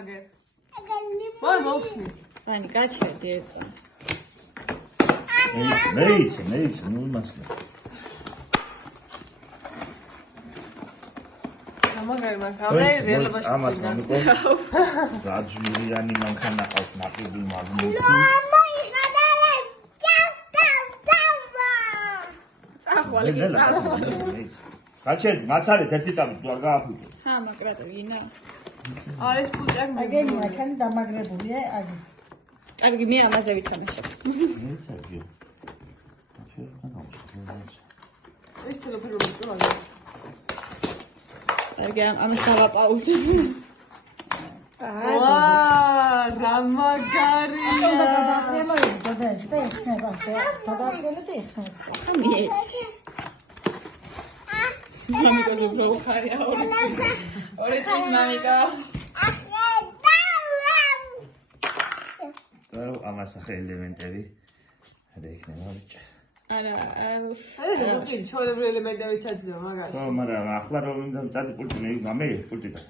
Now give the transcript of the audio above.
აგე. Მოი მოხსნი. Ani, გაჩერდი ერთა. მეიცე, ნუ მასლა. მაგარი მაგარი რეალობაში. ამას მომიკო. რაჯმურიანი მანქანა ყავს ნაყიდი მაგნიტი. გაჩერდი, მაცალეთ ერთი წამით თუ არ გააფუჭო. Ha, makrata gina. არის პულტი აქ აგენი მანქანა დამაგრებულია, აგი. Კარგი, მე ამაზე ვითამაშებ. ეს ცელოფანი რომ წვალა. Კარგი, ამას დავაპაუზე. ვა, რა მაგარია. გადაახრიალო, და ეხსნება ასე. გადაახრიალო და ეხსნება. ხამი ეს. მამიკოზე ბრო ხარია ორი. ორი წლის მამიკო. ამას ახე ელემენტები და იქნება ბიჭა. არა, არა, მოხი, ჩვეულებრივი ელემენტები ჩაძიო მაგაში. ხო, მაგრამ ახლა რომ უნდა წადი პულტი მე პულტიდან.